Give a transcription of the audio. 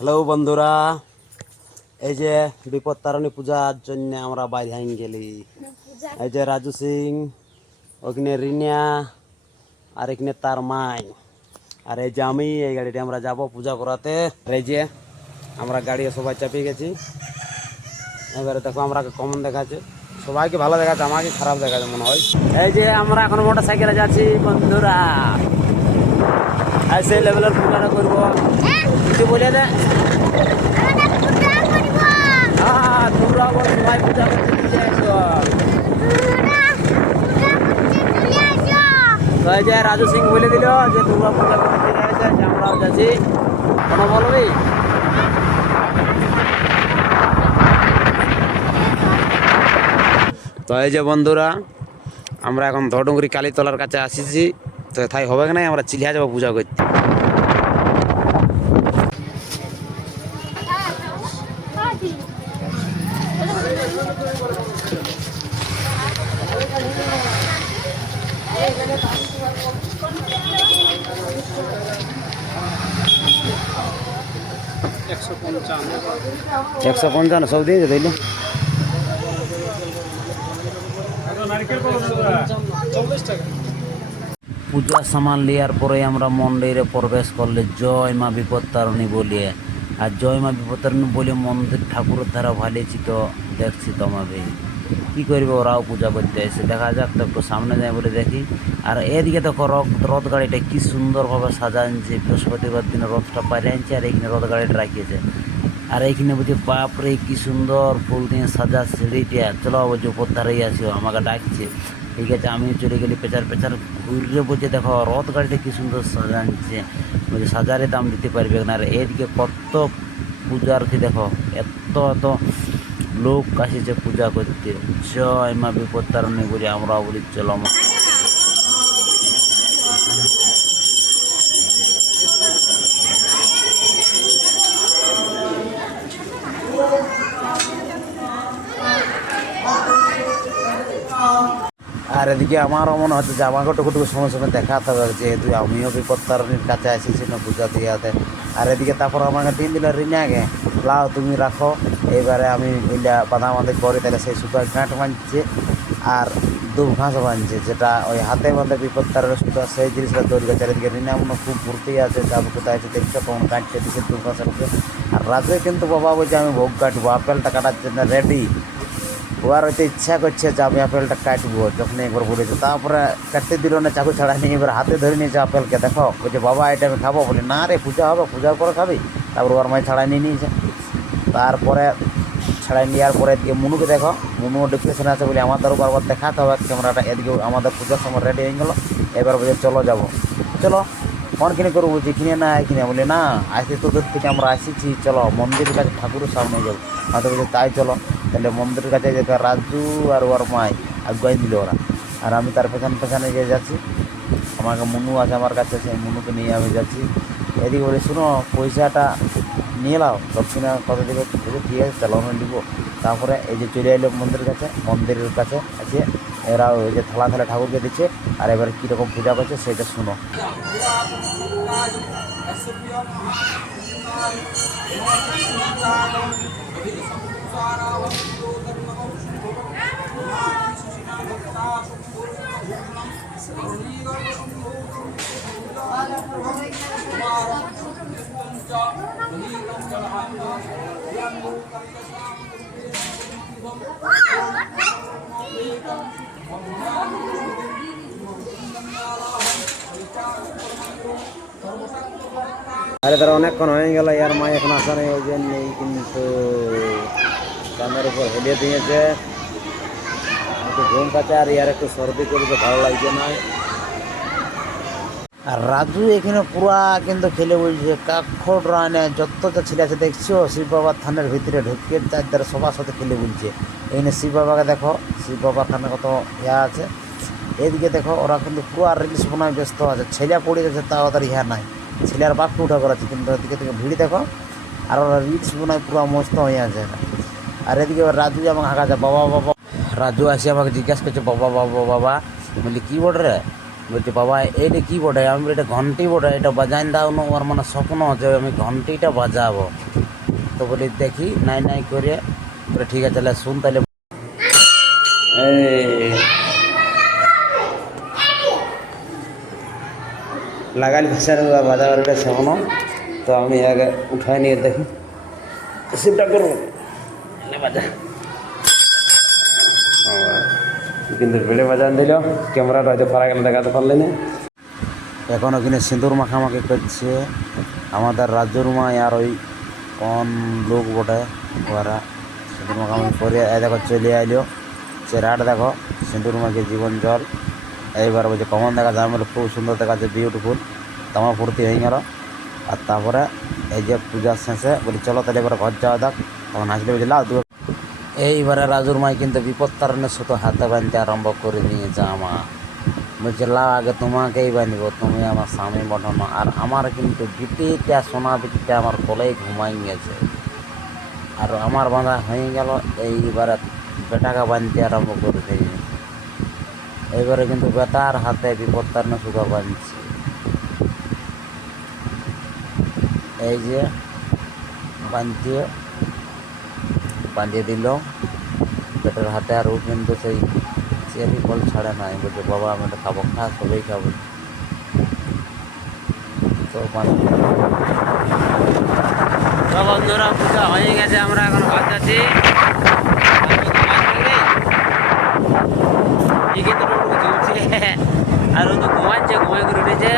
Hello বন্ধুরা, এই যে বিপদ তারণী পূজার জন্য আমরা বাইরে হাইন গেলি। এই যে রাজু সিং, ওখানে রিনিয়া, আর এখানে তার মাই, আর এই যে আমি। এই গাড়িতে আমরা যাব পূজা করাতে। এই যে আমরা গাড়ি সবাই চাপিয়ে গেছি। এবারে দেখো আমরা কমন দেখাচ্ছে, সবাইকে ভালো দেখাচ্ছে, আমাকে খারাপ দেখাচ্ছে মনে হয়। এই যে আমরা এখন মোটর সাইকেলে যাচ্ছি বন্ধুরা, আর সেই লেভেলের পূজাটা করবো। কিছু বলে দে। তোমরা বলো ভাই, পূজা করতে চলে আসো। তো এই যে রাজু সিং বলে দিল যে তোমরা পূজা করতে চলে আসে, যে আমরাও যাচ্ছি। কোনো বলবি? তো এই যে বন্ধুরা, আমরা এখন ধডুঙ্গরি কালীতলার কাছে আসিছি। তো তাই হবে না, আমরা চিলিয়া যাবো পূজা করতে। একশো পঞ্চান্ন সব দিয়েছে তাইলে। পূজার সামান লিয়ার পরে আমরা মন্দিরে প্রবেশ করলে জয় মা বিপত্তারিণী বলিয়ে, আর জয় মা বিপত্তারিণী বলে মন্দির ঠাকুরের ধারা ভালেছি। তো দেখছি তোমাকে কি করবে, ওরাও পূজা করতে এসে। দেখা যাক তো, একটু সামনে যায় বলে দেখি। আর এদিকে দেখো রথ গাড়িটা কি সুন্দরভাবে সাজানছে। বৃহস্পতিবার দিনে রথটা বাইরে আনছে, আর এইখানে রথ গাড়িটা রাখিয়েছে। আর এইখানে বুঝি বাপরে কি সুন্দর ফুল দিয়ে সাজা সিঁড়িটা। চলো বলছি উপর ধারেই আসিও, আমাকে ডাকছে। ঠিক আছে, আমি চলে গেলি পেঁচার পেঁচার ঘুরে। বলছে দেখো রথ গাড়িটা কি সুন্দর সাজানছে, বলছে সাজারে দাম দিতে পারবে না। আর এদিকে কত পূজার্থী দেখো, এত এত লোক আসেছে পূজা করতে। জয় মা বিপত্তারিণী বলি আমরাও বলি চলো। আর এদিকে আমারও মনে হচ্ছে যে আমাকে টুকুটুকু সময় সময় দেখাতে হবে, যেহেতু আমিও বিপত্তারিণীর কাছে এসেছি না পূজা দিয়াতে। আর এদিকে তারপর আমাকে 3 দিন রিনাকে লাও তুমি রাখো। এইবারে আমি ওইটা বাঁধাবাঁধি করি, তাহলে সেই সুতো গাঁট বাঁধছে আর দুব ঘাস বাঁধছে, যেটা ওই হাতে বাঁধে বিপত্তারিণী সুতো, সেই জিনিসটা তৈরি করছে। আর এদিকে রিনা মনে খুব ঘুরতেই আছে, যাবো কোথায় আছে দেখছো, তখন কাটতে দিচ্ছে দুব ঘাসের উপরে। আর রাজে কিন্তু বাবা বলছে আমি ভোগ কাটবো, আপেলটা কাটার জন্য রেডি। ওর হয়তো ইচ্ছা করছে যে আমি আপেলটা কাটবো, যখন একবার বলেছে। তারপরে কাটতে দিল না, চাকু ছাড়া নিয়ে এবার হাতে ধরে নিয়েছে আপেলকে। দেখো বলছে বাবা এটা আমি খাবো, বলি না রে পূজা হবে, পূজার পরে খাবি। তারপর ওর মাই ছাড়াই নিয়ে নিয়েছে। তারপরে ছাড়াই নেওয়ার পরে এদিকে মুনুকে দেখো, মুনুও ডিপ্রেশনে আছে বলে আমাদেরও বারবার দেখাতে হবে ক্যামেরাটা। এদিকে আমাদের পূজার সময় রেডি হয়ে গেলো। এবার বলছে চলো যাবো, চলো ফোন কিনে করবো, বলছি কিনে না কিনে। বলি না আসতে তোদের থেকে আমরা আসিছি, চলো মন্দিরের কাছে ঠাকুরের সামনে যাবো। হয়তো বলছে তাই চলো। তাহলে মন্দিরের কাছে যেতে রাজু আর ওর মাই আগুয়াই দিল ওরা, আর আমি তার পেছনে পেছনে গিয়ে যাচ্ছি। আমাকে মুনু আছে আমার কাছে, সেই মুনুকে নিয়ে আমি যাচ্ছি। এদিকে বলে শুনো পয়সাটা নিয়ে নাও, দক্ষিণা কত দিকে। ঠিক আছে চলো আমি নিবো। তারপরে এই যে চলে এলো মন্দিরের কাছে আছে। এরা ওই যে থালা থালা ঠাকুরকে দিচ্ছে। আর এবার কীরকম পূজা করছে সেটা শুনো। আরে তারা অনেকক্ষণ হয়ে গেল, ইয়ার মা এখন আসা নেই, ওই জন্যই কিন্তু কানের উপর হেলিয়ে দিয়েছে। একটু ঘুম পাচ্ছে, আর ইয়ার একটু সর্দি করেছে, ভালো লাগছে না। আর রাজু এখানে পুরা কিন্তু খেলে বলছে কাক্ষর রানে যত যা ছেলে আছে দেখছো, শিব বাবার থানের ভিতরে ঢুকে চারদারে সবার সাথে খেলে বলছে। এখানে শিব বাবাকে দেখো, শিব বাবার থানে কত ইয়া আছে। এদিকে দেখো ওরা কিন্তু পুরো রিলস বানায় ব্যস্ত আছে। ছেলে পড়ে গেছে, তাও ওদের ইহা নাই, ছেলে আর বাপকে উঠা করাচ্ছে। কিন্তু এদিকে থেকে ভিড় দেখো, আর ওরা রিলস বানায় পুরো মস্ত হয়ে আছে। আর এদিকে রাজু আমাকে হাঁকাছে বাবা বাবা। রাজু আসে আমাকে জিজ্ঞাসা করছে বাবা বাবা বাবা। বলি কী বল রে, বলছি বাবা এইটা কি বটে, আমি বলি, এটা ঘন্টি বটে, এটা বাজাইন দাও না, ওর মানে স্বপ্ন যে আমি ঘন্টিটা বাজাবো। তো বলি দেখি, নাই নাই করে বলে ঠিক আছে তাহলে শুন তাহলে। এই লাগালি ভাষার বাজাবার একটা স্বপ্ন। তো আমি আগে উঠাই নিয়ে দেখি শিবটা করবো বাজা, কিন্তু বেড়ে বাজান দিল, ক্যামেরাটা হয়তো ফারা গেলে দেখাতে পারলে না। এখনও কিন্তু সিঁদুর মাখামাখি করছে আমাদের রাজুর মা আর ওই কোন লোক বটে, ওরা সিঁদুর মাখামাখি করে দেখো চলে আইলো। চেহারাটা দেখো, সিঁদুর মাখে জীবন জল। এইবার বলছে কমন দেখা যায়, আমি বলে খুব সুন্দর দেখাচ্ছে, বিউটিফুল। তোমার ফুর্তি হয়ে গেল। আর তারপরে এই যে পূজার শেষে বলি চলো তাহলে এবার ঘর যাওয়া যাক, তখন হাসলে বলছি লাও দু। এইবারে রাজুর মাই কিন্তু বিপদ তারণে শুধু হাতে বাঁধতে আরম্ভ করে নিয়েছে আমার। বলছে লাও আগে তোমাকেই বানিব, তুমি আমার স্বামী বটানো। আর আমার কিন্তু বিটিটা, সোনা বিটিটা আমার কোলেই ঘুমাই গেছে। আর আমার বাঁধা হয়ে গেল, এইবারে বেটাকে বাঁধতে আরম্ভ করে দিয়েছে। এইবারে কিন্তু বেটার হাতে বিপদ তারণে শুধু বাঁধছে। এই যে বাঁধিয়ে দিল পেটের হাতে। আর ও কিন্তু সেই চেরি ফল ছাড়ে নাই, বলছে বাবা আমি এটা খাবো, খা সবই খাবো। তো বন্ধুরা পূজা হয়ে গেছে, আমরা এখন ঘর যাচ্ছি। আর ও তো ঘুমাচ্ছে, ঘুমাই করে উঠেছে।